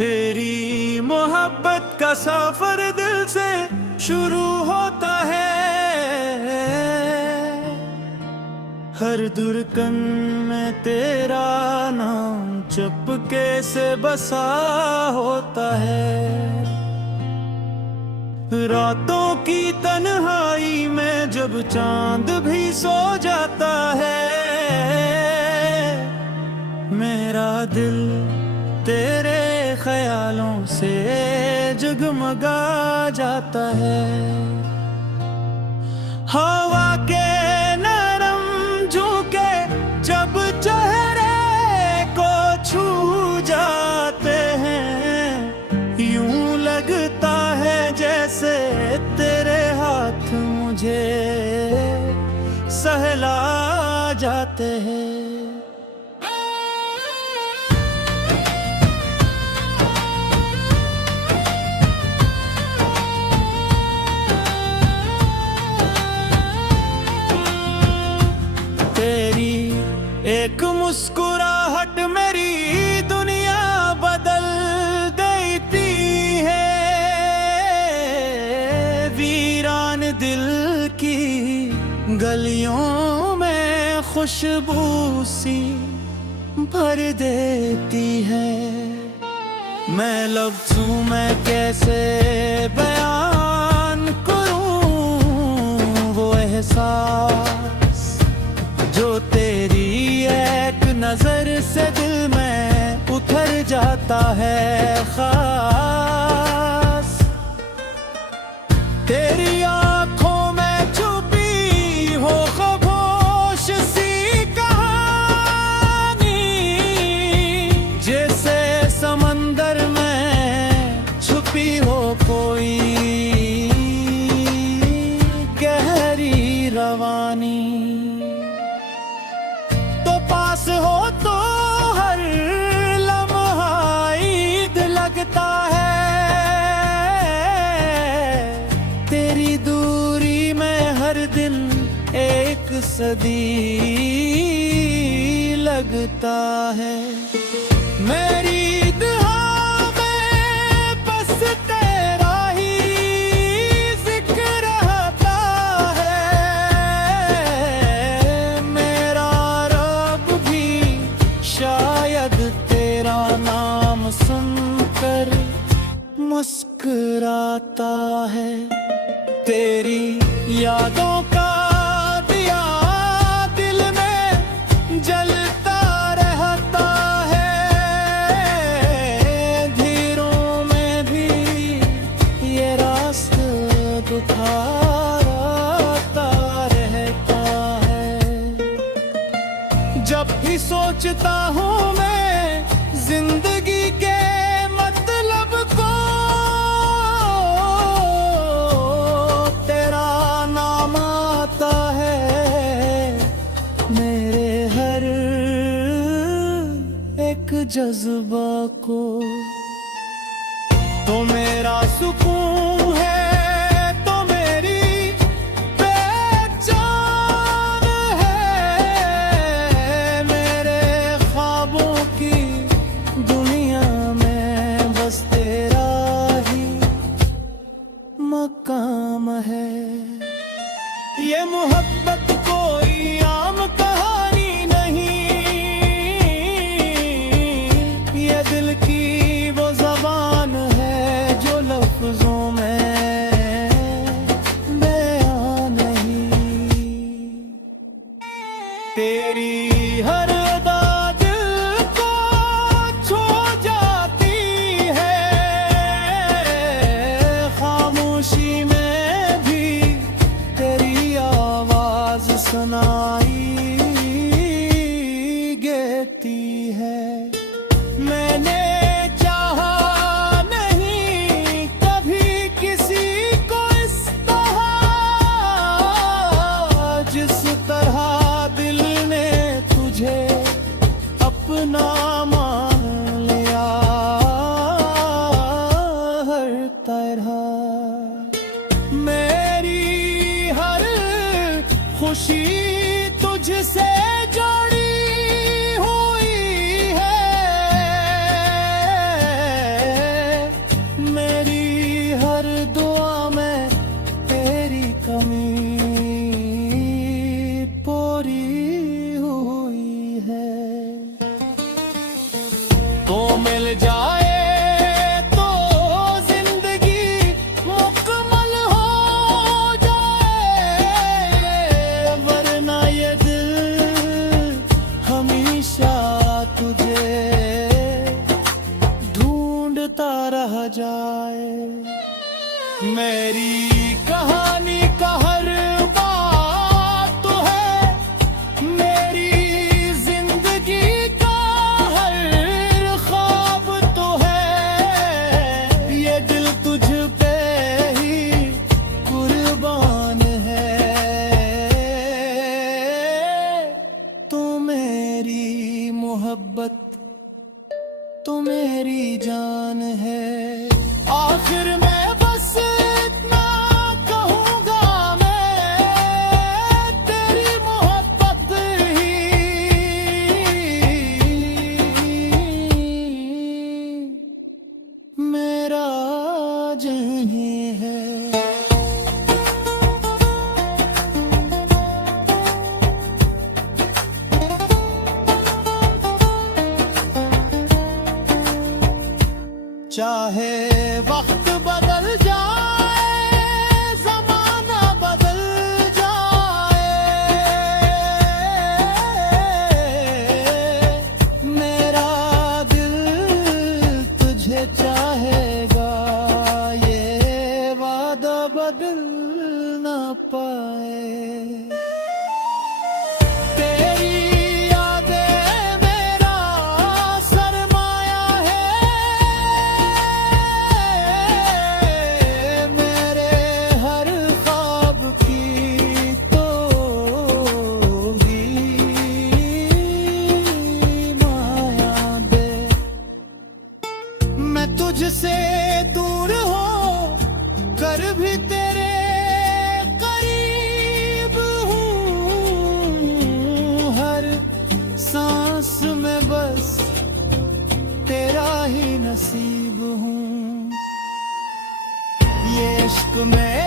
तेरी मोहब्बत का सफर दिल से शुरू होता है। हर धड़कन में तेरा नाम चुपके से बसा होता है। रातों की तन्हाई में जब चांद भी सो जाता है, मेरा दिल तेरे ख्यालों से जगमगा जाता है। हवा के नरम झोंके जब चेहरे को छू जाते हैं, यूं लगता है जैसे तेरे हाथ मुझे सहला जाते हैं। एक मुस्कुराहट मेरी दुनिया बदल देती है। वीरान दिल की गलियों में खुशबू सी भर देती है। मैं लफ्ज़ों में कैसे बयान करूं वो एहसास जो तेरी एक नजर से दिल में उतर जाता है। खास तेरी आंखों में छुपी हो खामोश सी कहानी, जैसे समंदर में छुपी हो कोई गहरी रवानी। पास हो तो हर लम्हा ईद लगता है। तेरी दूरी में हर दिन एक सदी लगता है। मेरी मुस्कुराता है। तेरी यादों का दिया दिल में जलता रहता है। धीरों में भी ये रास्ता दिखाता रहता है। जब भी सोचता हूँ मैं जिंदगी के जज्बा को, तो मेरा सुकून है, तो मेरी पहचान है। मेरे ख्वाबों की दुनिया में बस तेरा ही मकाम है। ये मोहब्बत कोई आम कहानी दिल की वो ज़बान है जो लफ्ज़ों में बयान नहीं। तेरी हर अदा दिल को छू जाती है। खामोशी में भी तेरी आवाज़ सुनाई देती है। मैंने चाहा नहीं कभी किसी को इस तरह, जिस तरह दिल ने तुझे मेरी मोहब्बत तो मेरी जान है। आखिर मैं बस इतना कहूँगा, मैं तेरी मोहब्बत ही मेरा जहीं है। चाहे वक्त बदल जाए, जमाना बदल जाए, मेरा दिल तुझे चाहेगा, ये वादा बदल ना पाए। तुझसे दूर हो कर भी तेरे करीब हूँ, हर सांस में बस तेरा ही नसीब हूँ। ये इश्क में